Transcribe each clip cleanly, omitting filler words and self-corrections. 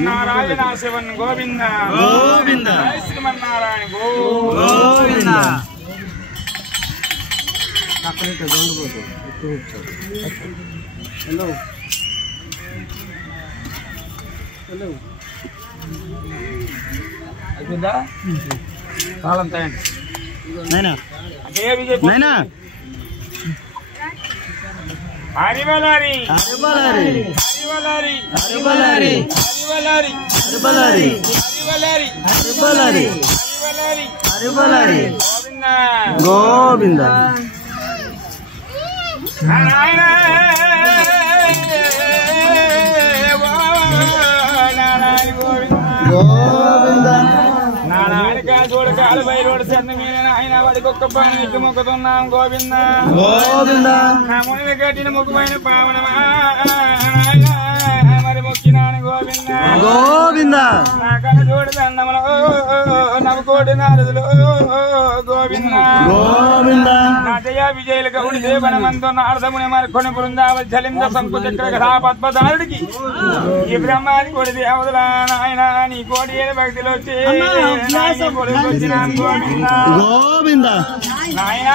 Narayan Sivan Govind Govind Sriman Narayana Govind hello hello अगुंदा कालम तायंడి నైనా నైనా హరిబలారి హరిబలారి హరిబలారి హరిబలారి హరిబలారి హరిబలారి హరిబలారి హరిబలారి హరిబలారి గోవింద నారాయణ నారాయణ గోవింద నారాయణ కాజోడ కాలు బయలుడు సన్న మీద ఆయన వాడికి ఒక్క పైన ఎక్కి మొక్కుతున్నాం గోవింద గోవింద నా మునిని కట్టిన ముక్కుపైన పావనమా మరి మొక్కినాను గోవింద గోవింద నా కళ్ళ జోడి దండములో నవ్వుకోటి నారదులు గోవింద గోవింద నా జయ విజయుల గౌడి దేవనమంతో నారదముని మరి కొన్ని బృందావళి జలింద సంకు చక్ర కథా పద్మధారుడికి ఈ బ్రహ్మాది కోడి దేవతల నాయన నీ కోడి ఏడు భక్తులు వచ్చి గోవింద నాయన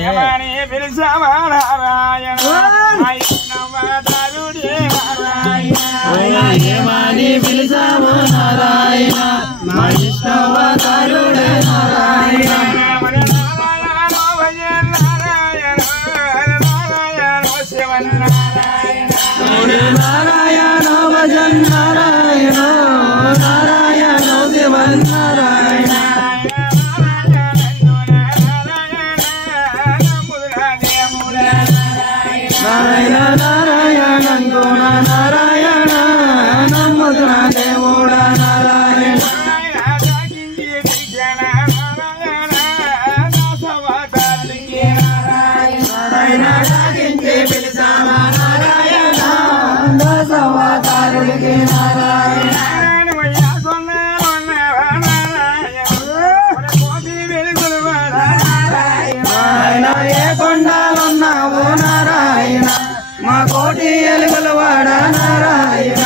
ఏమని పిలిచావా నారాయణ వైష్ణవదారుడే నారాయణ ఏమని పిలిచావా నారాయణ వైష్ణవదారుడే నారాయణ నారాయణ భజన్ నారాయణ నారాయణ శివన్ నారాయణ నారాయణ నారాయణ నారాయణ నమ్ముతున్న దేవుడ నారాయణ కొండాలున్నావు నారాయణ మా కోటి ఎలుగులవాడ నారాయణ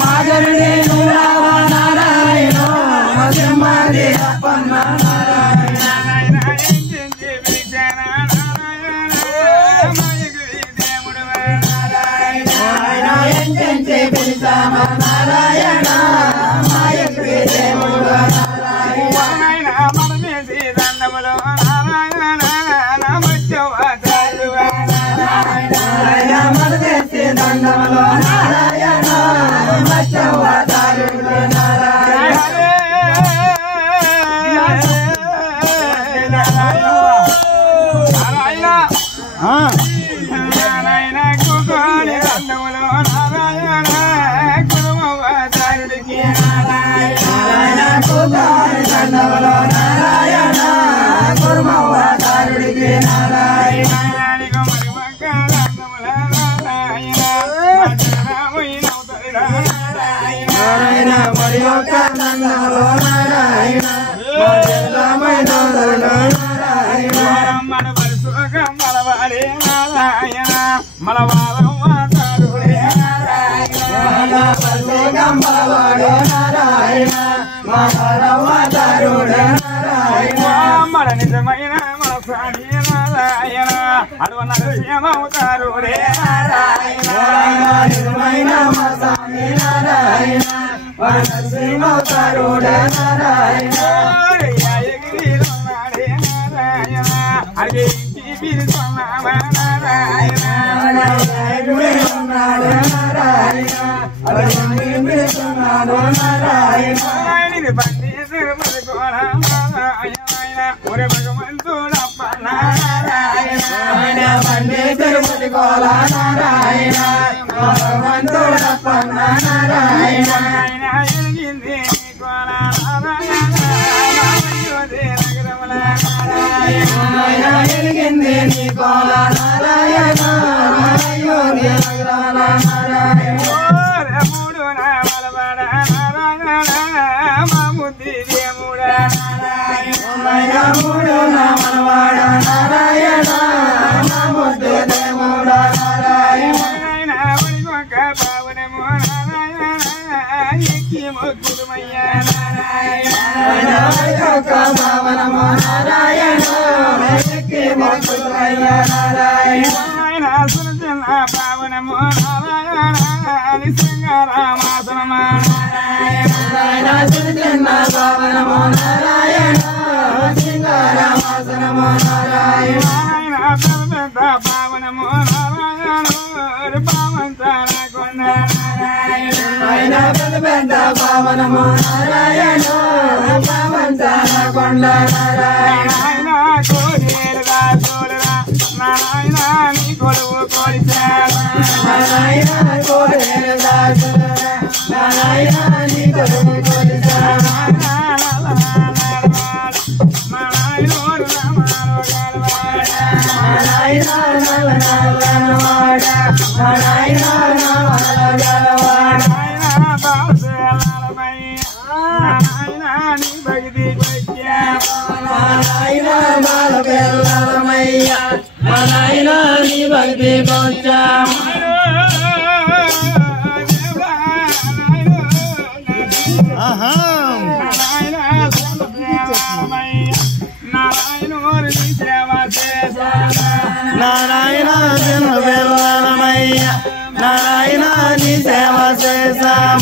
మాగరుడే నువ్వు నారాయణ మగమాది అప్పన్న నారాయణ నారాయణ మాయకుడి దేవుడు నారాయణ మనమేసి దండములో నారాయణ నమస్కారాలు నారాయణ మనమేసి దండములో నారాయణ నమస్కారాలు నారాయణ నారాయణ కుకోని దండములో నారాయణ కురుమవతారుడికి నారాయణ కుకోని దండములో నారాయణ కురుమవతారుడికి నారాయణ నారాయణ మరి ఒక దండములో నారాయణ నారాయణ మలవాడే నారాయణ మలవారం వాతారుడే నారాయణ మలవాడే నారాయణ మలవారం వాతారుడే నారాయణ మల నిజమైన మనసాని నారాయణ అడవ నరసింహవతారుడే నారాయణ నిజమైన మనసాని నారాయణ నరసింహవతారుడే నారాయణ అడిగే నారాయణ ఒరే భగవంతుడప్ప నారాయణ బండి తిరుపతి కోల నారాయణ భగవంతుడప్ప నారాయణ ఎలిగింది కోల నారాయణ ఎలిగింది నీ కోల నారాయణ పావనము నారాయణ సింగారామాసనమా పావనము నారాయణ పావంచార కొండ పావనము నారాయణ పావంచార కొండ నారాయణ కోడేరు రాజోడరా నారాయణ నీ కొడువు కోరిచారు నారాయణ కోడేరు రాజోడరా నారాయణ నీ కొడువు కోరిచారు భక్తి కొంచెం నారాయణ జనమయ్య నారాయణ నీ సేవ చేసాం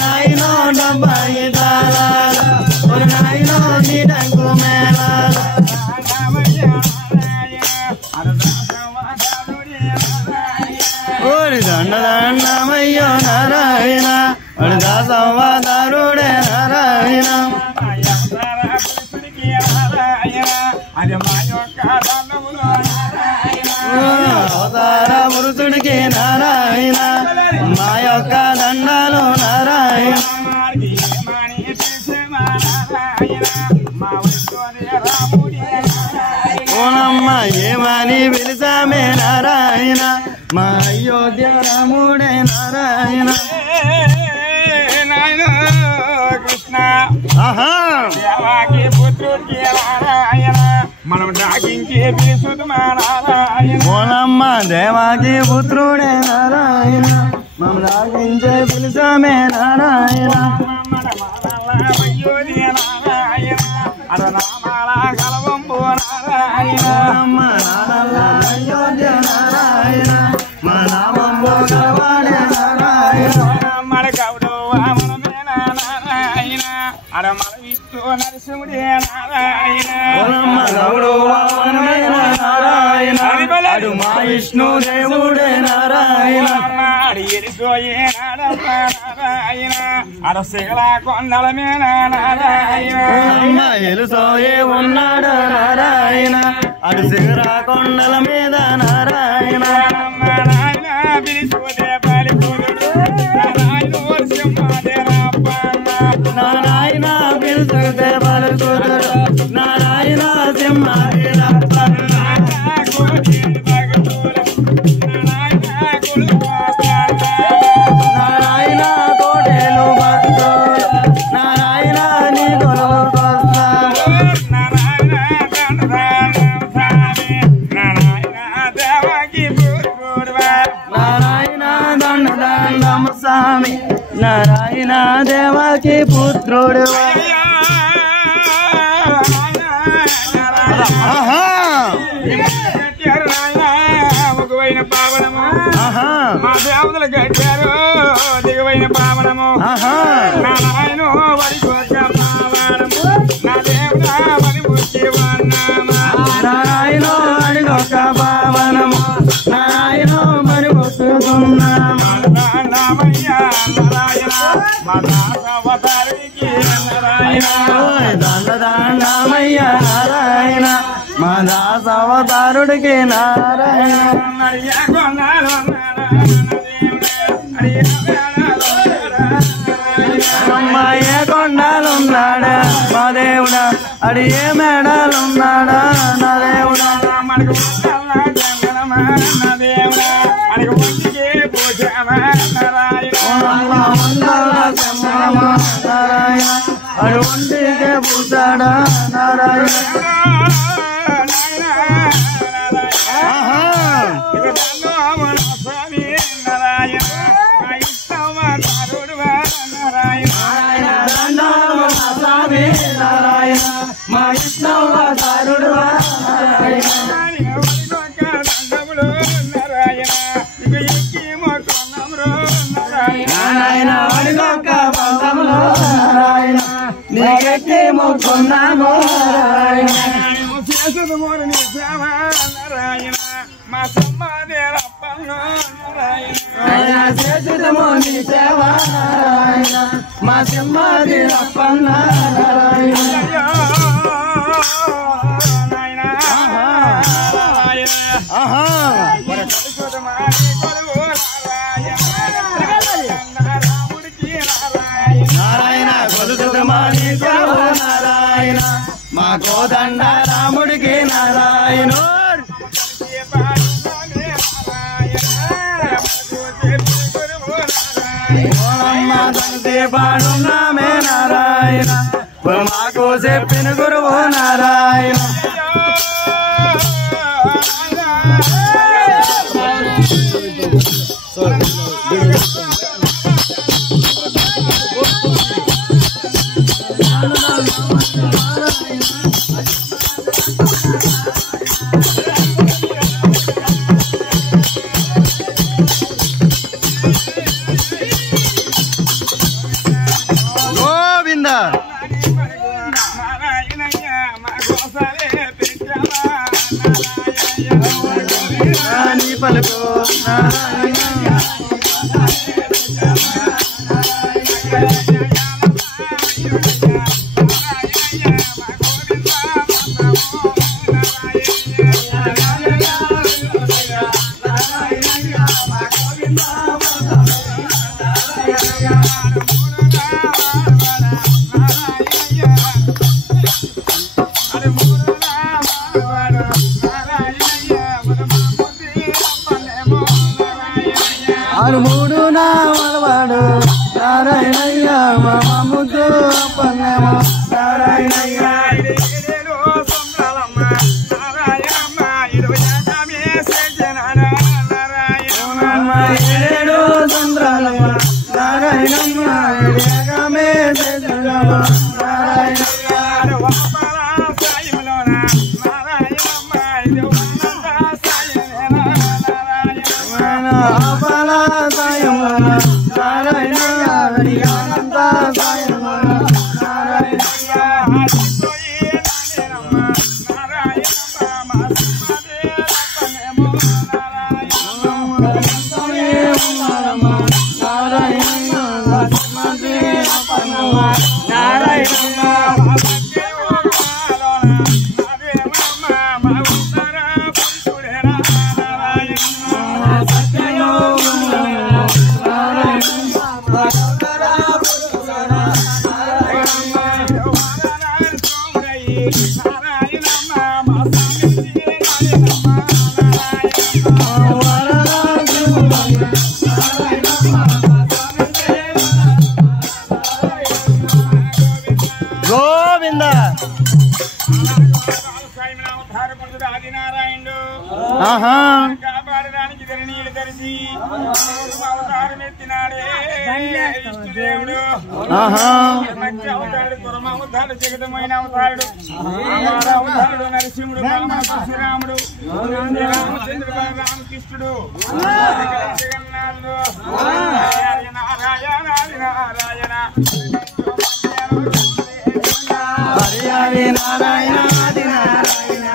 నాయన డబ్బాయి తాళాలు నాయన నీ డంకు మేళాలు ఓరి దండదండమయ్యో నారాయణ దాసవాదారుడే నారాయణ అవతార పురుషుడికి నారాయణ మా యొక్క దండాలు నారాయణ ఓనమ్మ ఏమని పిలిచామే నారాయణ మా అయోధ్య రాముడే నారాయణ కృష్ణ దేవాకి పుత్రుడికి నారాయణ మనం దాగించే పిలుసుడు నారాయణ ఓనమ్మ దేవాకి పుత్రుడే నారాయణ మనం దాగించే పిలుసామే నారాయణ అరనామాల కలవంబు నారాయణ అయోధ్య నారాయణ మా నామంబు కలవాడే నారాయణ మన కవుడు మనమే నారాయణ అర మన విష్ణు నరసింహుడే నారాయణ కవుడు మనమే నారాయణ అడు మా విష్ణు దేవుడే నారాయణ ఎరిసోయే నారాయణ అరసేల కొండల మీద నారాయణ ఎలుసోయే ఉన్నాడు నారాయణ అటు శిఖరా కొండల మీద నారాయణ నారాయణ పిలిచోదే పలిపోదుడు నారాయణ పిలిచోదే పలుకుదుడు నారాయణ సింహాదిరప్ప నారాయణ కోటేలు భక్తుడు నారాయణ నీ కొలువు నారాయణ దండం స్వామి నారాయణ దేవాకి పుత్రుడు పావనము మా దేవతలు కట్టారు దిగువైన పావనము నారాయణ వరికొక పావనము నా దేవుడా వరి ముచ్చి నారాయణ వరికొక పావనము నారాయణ మరి ముచ్చుకున్నాము నారాయణ మా దాసవతారికి నారాయణ దండమయ్య నారాయణ మా దాసవతారుడికి నారాయణ అమ్మాయ కొండాలున్నాడా మా దేవుడా అడి ఏ మేడాలున్నాడా నా దేవుడా మనకు నా దేవుడా అడిగి ఒంటికి పూజమా నారాయణ అడి ఒంటికే పూజాడా నారాయణ స్వామి నారాయణ కృష్ణావతారుడు నారాయణ అడిగొక్క బంధములో నారాయణ నీకెక్కి మొక్కున్నాము నారాయణ మా సమాధేరప్పను ఆయన చేతుము నీ సేవ నారాయణ మా సింహాది రప్పన్న నారాయణ నారాయణ కొలుసుమాని సేవ నారాయణ మా కోదండ రాముడికి నారాయణ పాడున్నామే నారాయణ మాకు చెప్పిన గురువు నారాయణ పలుకు మూడు నా మలవాడు నారాయణయ్య మా ముద్దు పన్నెమ నారాయణయ్య ఏడు చంద్రాలమ్మ నారాయణమ్మ ఏగామే నారాయణ కాపాడడానికి ధరణీలు తెరిచి అవతారం ఎత్తినాడే దేవుడు మంచి అవతారుడు కురమావతారుడు జగతమైన అవతారుడు అవతారుడు నరసింహుడు శ్రీరాముడు రామచంద్రుడు రామకృష్ణుడు జగన్నాథుడు నారాయణ నారాయణ హరి హరి నారాయణ ఆది నారాయణ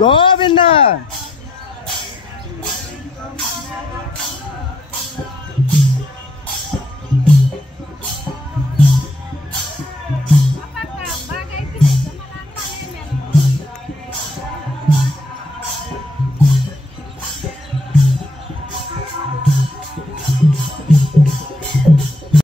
గోవింద